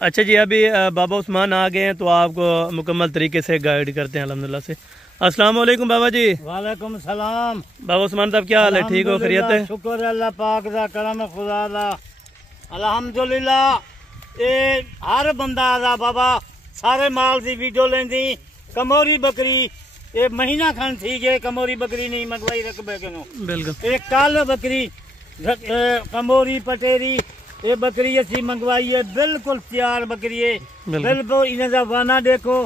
अच्छा जी, अभी बाबा उस्मान आ गए हैं तो आपको मुकम्मल तरीके से गाइड करते हैं अल्हम्दुलिल्लाह से। अस्सलाम वालेकुम बाबा जी। वालेकुम सलाम। बाबा उस्मान साहब क्या हाल है, ठीक हो, खैरियत है? शुक्र है अल्लाह पाक दा, करम खुदा दा, अल्हम्दुलिल्लाह। ये हर बंदा दा बाबा सारे माल दी वीडियो लेंदी। कमोरी बकरी ये महीना खन थी गए, कमोरी बकरी नहीं मंगवाई रकबे के नो। बिल्कुल एक काल बकरी कमोरी पटेरी ये बकरी असी मंगवाई है, बिल्कुल तैयार बकरी है। बिल्कुल इन्हें वाना देखो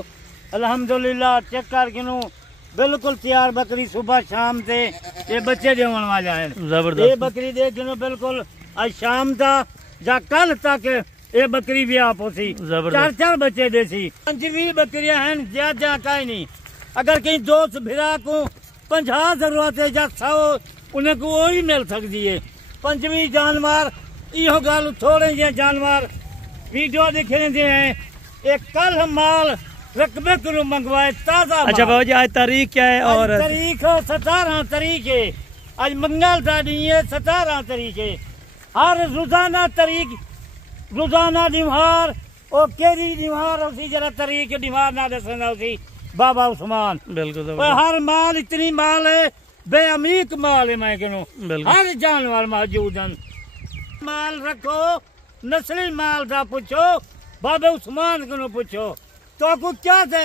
अल्हम्दुलिल्लाह, चेक कर गिनो, बिल्कुल तैयार बकरी सुबह शाम से ये बच्चे देवन वाला है। ये बकरी देख गिनो, बिल्कुल आज शाम था जा कल तक ये बकरी भी आप होती, 4-4 बच्चे देसी। 5 बकरियां हैं, ज्यादा कहीं नहीं। अगर कहीं दोस्त भिरा को 50 जरूरत है या 100 उन्हें को वो ही मिल सकती है। 5वीं जानवर यो गल थोड़े जे जानवर वीडियो दिख रहे हैं। एक कल माल रकबे को मंगवाए ताजा। अच्छा बाबा जी, आज तारीख क्या है? और तारीख 17 तारीख है। आज मंगल का दिन है, 17 तारीख है। हर रोजाना तारीख रोजाना निहार और केरी निहार उसी जरा तारीख निहार ना दसना उसी बाबा उस्मान। बिल्कुल हर माल इतनी माल है, बेअमीक माल है। मैं कहूँ हर जानवर मौजूद है। माल रखो, नस्ली माल का पूछो, बाबा उस्मान को पूछो तो आपको क्या थे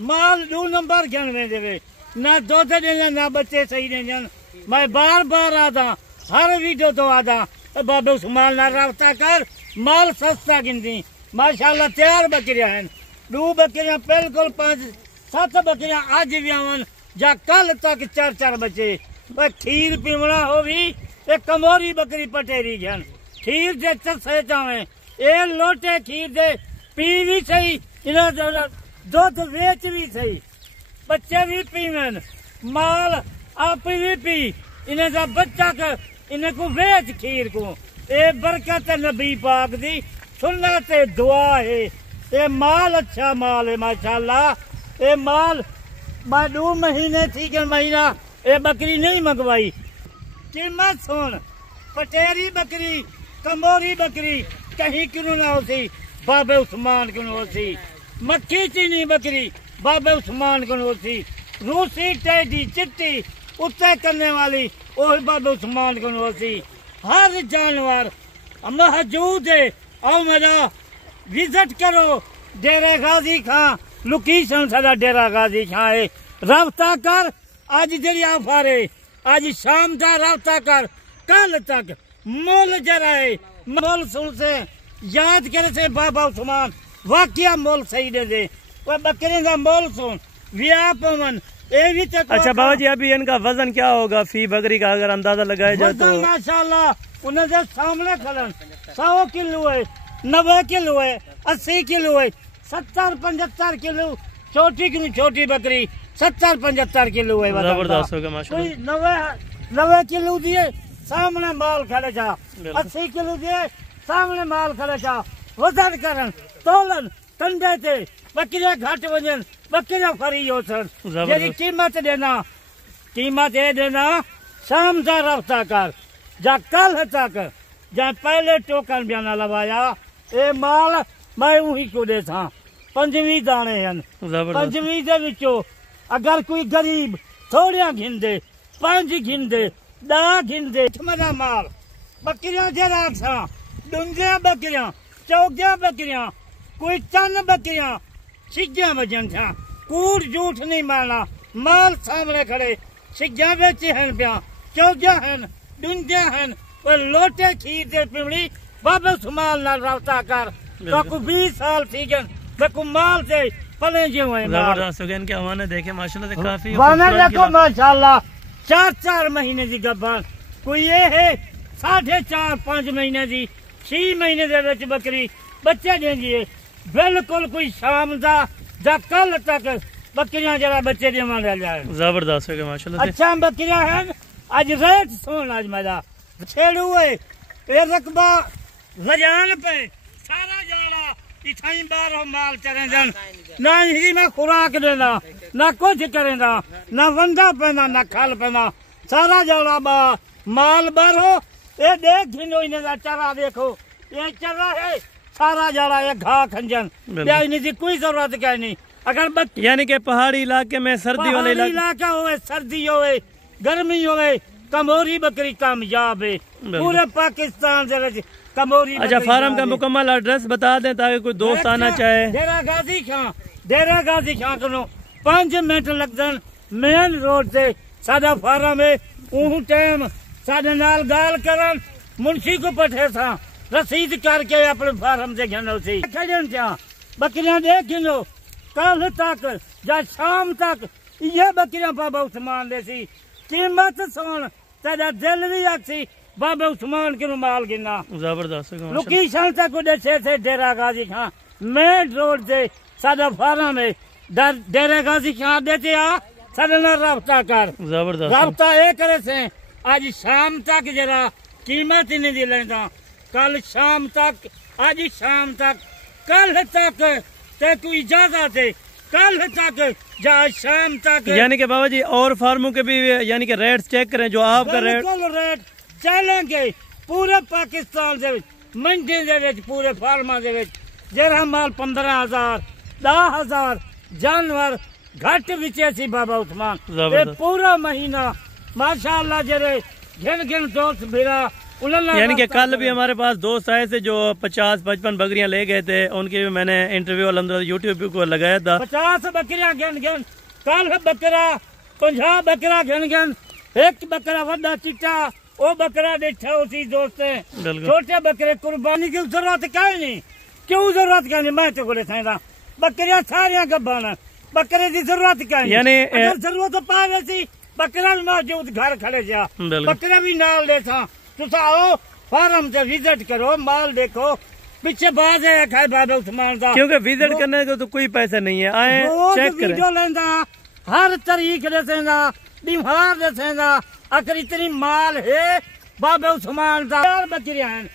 माल 2 नंबर गिनवे देवे, ना दूध देना ना बच्चे सही देना। मैं बार बार आता, हर वीडियो तो आता, बाबा उस्मान ना रास्ता कर, माल सस्ता गिनती। माशाल्लाह तैयार बकरियां हैं, 2 बकरियां बिल्कुल 5-7 बकरियां आज भी आवन जा कल तक 4-4 बच्चे। खीर पीवना हो भी एक कमोरी बकरी पटेरी गन खीर दे चसे जावे, ए लोटे खीर दे पी भी सही, इन्हें दूध वेच भी सही, बच्चे भी पीवन, माल आप भी पी, इन्हें जा बच्चा कर इन्हें को वेच खीर को। ए बरकत नबी पाक दी सुन्नत दुआ है। ये माल अच्छा माल है माशाल्लाह। ये माल मैं 2 महीने थी कि महीना ये बकरी नहीं मंगवाई। कीमत सुन, पटेरी बकरी कमोरी बकरी कहीं क्यों ना होती, बाबे उस्मान क्यों होती। मक्खी चीनी बकरी बाबे उस्मान क्यों होती। रूसी टेडी चिट्टी उत्ते करने वाली वो बाबे उस्मान क्यों होती। हर जानवर मौजूद है। आओ मेरा विजिट करो डेरे गाजी खां, लोकेशन सारा डेरा गाजी खां है। राब्ता कर, आज जरी ऑफर है, आज शाम का राब्ता कर, कल तक मोल जरा है। मोल सुन से याद करे से बाबा उस्मान वाकिया मोल सही दे दे। वह बकरी का मोल सुन व्या पवन ये भी तक। अच्छा बाबा जी, अभी इनका वजन क्या होगा फी बकरी का, अगर अंदाजा लगाया जाए तो? माशाल्लाह उन्हें जो सामने खलन 100 किलो है, 90 किलो है, 80 किलो है, 70-75 किलो। छोटी बकरी 70-75 किलो है। जबरदस्त होगा माशाल्लाह। 90 किलो दिए सामने माल खड़े जा, 80 किलो दिए सामने माल खड़े जा। वजन करन तोलन ठंडे थे बकरियां घट वजन बकरियां फरी हो सन। यदि कीमत देना, कीमत ये देना शाम का रफ्ता कर जा कल तक जा पहले टोकन बयाना लवाया। ये माल मैं वही को दे था 5वीं दाने हैं। 5वीं दे विचों अगर कोई गरीब थोड़िया घिन दे, 5 घिन दे, 10 घिन दे, मजा माल बकरियां जरा था, डूंगिया बकरियां, चौकिया बकरियां, कोई चन बकरियां, सिग्गियां वजन था। कूट झूठ नहीं मारना, माल सामने खड़े, सिग्गियां बेची हैं प्या, चौकिया हैं, डूंगिया हैं, वो लोटे खीर दे पिमड़ी बाबा सुमाल ना रास्ता कर। तो 20 साल थी गन देखो माल से पले जो है। जबरदस्त हो गया इनके हवाने देखे माशाल्लाह से काफी। वाना देखो माशाल्लाह 4-4 महीने की गब्बान, कोई ये है 4.5-5 महीने की, 6 महीने दे विच बकरी बच्चे देंगी है। बिल्कुल कोई शाम दा जा कल तक बकरियां जरा बच्चे देवन रह जाए। जबरदस्त हो गया माशाल्लाह से। अच्छा बकरियां हैं। आज रेट सुन, आज मजा छेड़ू है ये रकबा रजान पे सारा जाड़ा इथाई बार माल चरे जन ना ही मैं खुराक देना ना कुछ करेगा, ना वंदा पैना ना खल पैना, सारा जाड़ा माल बार हो। ये देख घिनो इन्हें चरा देखो, ये चरा है सारा जाड़ा ये घा खंजन नहीं थी, कोई जरूरत क्या नहीं। अगर यानी कि पहाड़ी इलाके में सर्दी वाले इलाका हो, सर्दी हो, गर्मी हो, कमोरी बकरी कामयाब है पूरे पाकिस्तान से कमोरी। अच्छा, फार्म का मुकम्मल एड्रेस बता दें ताकि कोई दोस्त आना चाहे। डेरा गाजी खां को 5 मिनट लगदन मेन रोड से सादा फार्म है। ऊ टाइम साडे नाल गाल करन मुंशी को पठे था रसीद करके अपने फार्म से घनो सी खड़न जा बकरियां देखिनो कल तक या शाम तक ये बकरियां बाबा उस्मान दे सी कीमत सोन तेरा दिल भी आसी बाबा उस्मान के माल गिना जबरदस्त लोकेशन तक उड़े थे डेरा गाजी खां मेन रोड से सादा फार्म है। डेरा गाजी खां देते आ साडे राब्ता कर जबरदस्त राब्ता ये करे से आज शाम तक जरा कीमत ही नहीं लेंदा कल शाम तक आज शाम तक कल तक ते तू इजाजत है कल तक जा शाम तक। यानी कि बाबा जी और फार्मों के भी यानी कि रेट चेक करें जो आपका रेट चलेंगे पूरे पाकिस्तान से मंडी दे पूरे फार्मा दे जरा माल 15,000 10,000 जानवर घट बिचे सी बाबा उस्मान पूरा महीना माशाअल्लाह जरे घिन दोस्त बिरा। यानी कि कल भी हमारे पास दोस्त आए थे जो 50-55 बकरियां ले गए थे, उनकी भी मैंने इंटरव्यू अल्हम्दुलिल्लाह यूट्यूब को लगाया था। 50 बकरियां घिन कल बकरा 50 बकरा घिन एक बकरा वड्डा चिट्टा वो बकरा देखा उसी दोस्त छोटे बकरे कुर्बानी की जरूरत क्या नहीं, क्यों जरूरत क्या नहीं। मैं तो बोले था बकरियां सारिया गब्बान बकरे की जरूरत क्या नहीं, यानी जरूरत पावे सी बकरा भी मौजूद घर खड़े जा बकरा भी नाल ले था। तुम आओ फार्म से विजिट करो माल देखो पीछे बाज है खाए बाबा उस्मान का, क्योंकि विजिट करने को तो कोई पैसा नहीं है। आए चेक करें वीडियो लेंदा हर तरीक देसेंदा बीमार देसेंदा अगर इतनी माल है बाबा उस्मान का। बकरियां हैं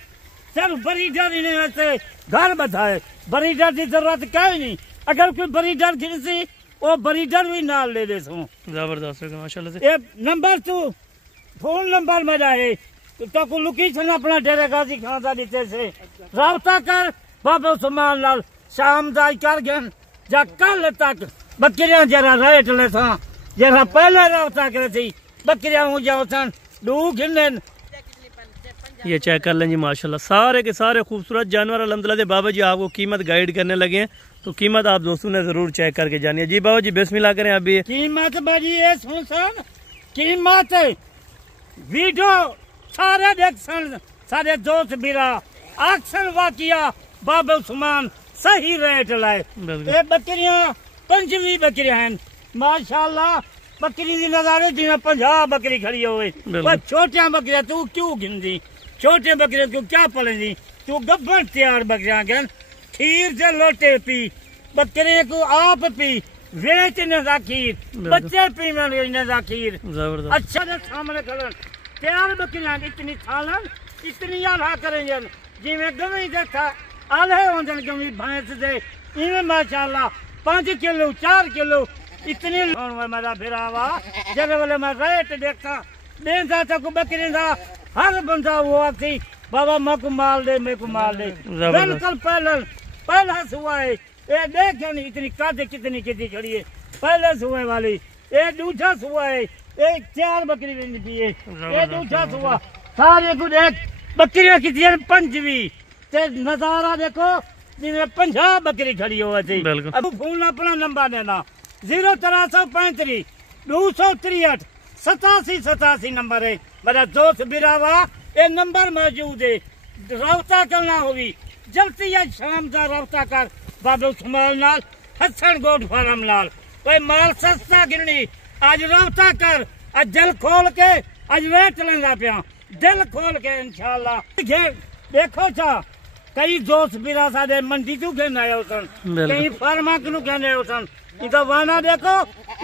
सिर्फ ब्रीडर इन्हें वैसे घर बताए ब्रीडर की जरूरत क्या नहीं। अगर कोई ब्रीडर गिरसी वो ब्रीडर भी नाल ले दे सो जबरदस्त माशाल्लाह से। नंबर 2 फोन नंबर मेरा है तो को लोकेशन अपना डेरा गाजी खां दा दिते से राब्ता कर बाबा उस्मान लाल शाम दा कर गन जा कल तक बकरियां जरा रेट ले था जरा पहले राब्ता करे थी बकरियां हो जाओ सन दू घिन। ये चेक कर लें जी माशाल्लाह सारे के सारे खूबसूरत जानवर अल्हम्दुलिल्लाह से बाबा जी आपको कीमत गाइड करने लगे हैं, तो कीमत आप दोस्तों ने जरूर चेक करके जानिए। जी बाबा जी बिस्मिल्लाह करें। अभी कीमत बाजी ये सुन कीमत वीडियो सारे देख सारे दोस्त बिरा अक्सर वाकिया बाबा उस्मान सही रेट लाए। ये बकरियां 25 बकरियां हैं माशाल्लाह बकरी की नजारे जिन्हें 50 बकरी खड़ी हुई छोटिया बकरियां तू क्यों गिनती छोटे बकरियां तू क्या पलेंदी तू गब्बर तैयार बकरियां गन खीर से लोटे पी बकरे को आप पी वेच ने खीर बच्चे पी में खीर अच्छा से सामने खड़न तैयार बकरियां इतनी थालन इतनी आला करेंगे जिमें गवी देखा आले होंगे गवी भैंस दे इवें माशाल्लाह 5 किलो 4 किलो इतनी मेरा फिरावा जब वाले मैं रेट देखा देता तक बकरी था हर बंदा वो आती बाबा मैं को माल दे मेरे को माल दे बिल्कुल पहला सुबह है ये देख नहीं इतनी काटे कितनी कितनी खड़ी है पहले सुबह वाली ये दूसरा सुबह है एक 4 बकरी भी है ये दूसरा सुबह सारे को देख बकरियां कितनी 25 नजारा देखो जिन्हें 50 बकरी खड़ी हुआ थी। अब फोन अपना नंबर देना 0335 263 87 नंबर है मेरा दोस्त बिरावा ये नंबर मौजूद है राब्ता करना होगी जल्दी या शाम का राब्ता कर बाबा उस्मान नाल हसन गोट फार्म नाल कोई माल सस्ता गिरनी आज राब्ता कर आज दिल खोल के आज रेट लेंदा पिया दिल खोल के इंशाल्लाह देखो चा कई दोस्त बिरा साडे मंडी तू कहने आए सन कई फार्मा को कहने आए सन इनका वाना देखो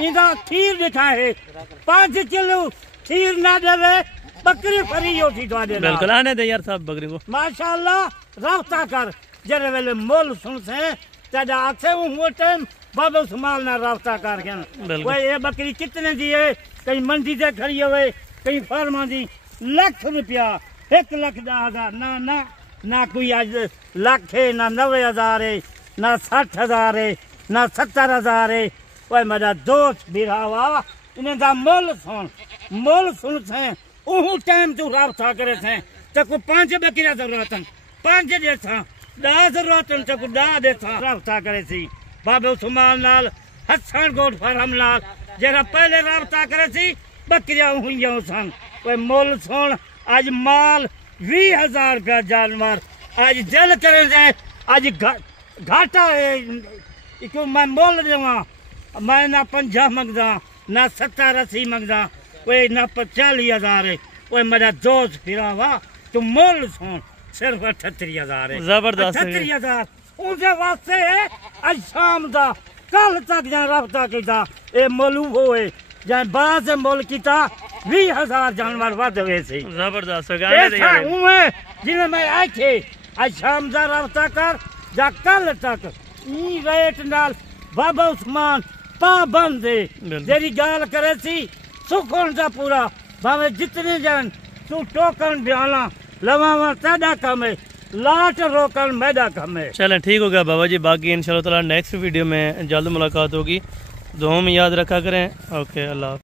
इनका खीर दिखा है 5 किलो खीर ना देवे बकरी फरी होती तो दे बिल्कुल आने दे यार साहब बकरी को माशाल्लाह राब्ता कर जरे वेले मोल सुन से तेरा आखे वो टाइम बाबा उस्मान ना राब्ता कर के भाई ये बकरी कितने दी है कहीं मंडी से खड़ी हुए कहीं फार्मा दी ₹1,00,000 1,10,000 ना ना कोई अज लख है, ना 90,000 है, ना 60,000 है, ना 70,000 है। ओए मेरा दोस्त बिरावा इन्हें दा मोल सुन थे ओहू टाइम तू राबता करे थे तो को 5 बकरियां जरूरत 5 दे था 10 जरूरत तो को 10 दे था राबता करे सी बाबे उस्मान नाल हसन गोट फार्म नाल जेरा पहले राबता करे सी बकरियां हुईयां सन। ओए मोल सुन आज माल 20,000 रुपया जानवर आज दिल करे जाए आज घाटा है इको मैं मोल देवा मैं ना 50 मंगदा ना 70-80 मंगदा कोई ना 40,000 है। कोई मेरा दोस्त फिरावा तू मोल सुन सिर्फ 38,000 है। जबरदस्त 38,000 उनके वास्ते है आज शाम दा कल तक जहाँ राबता किया ये मोलू होए जहाँ बाद से मोल किया 20,000 जानवर वध गए थे। जबरदस्त जिन्हें मैं आखे आज शाम दा राबता कर जा कल तक रेट नाल बाबा उस्मान पाबंद है जेरी गाल करे सी सुखन दा पूरा भावे जितने जन तू टोकन बयाना लवावा तादा कम है लाट रोकन मैदा कम है। चलें ठीक हो गया बाबा जी, बाकी इंशाल्लाह ताला नेक्स्ट वीडियो में जल्द मुलाकात होगी। दुआ में याद रखा करें। ओके अल्लाह।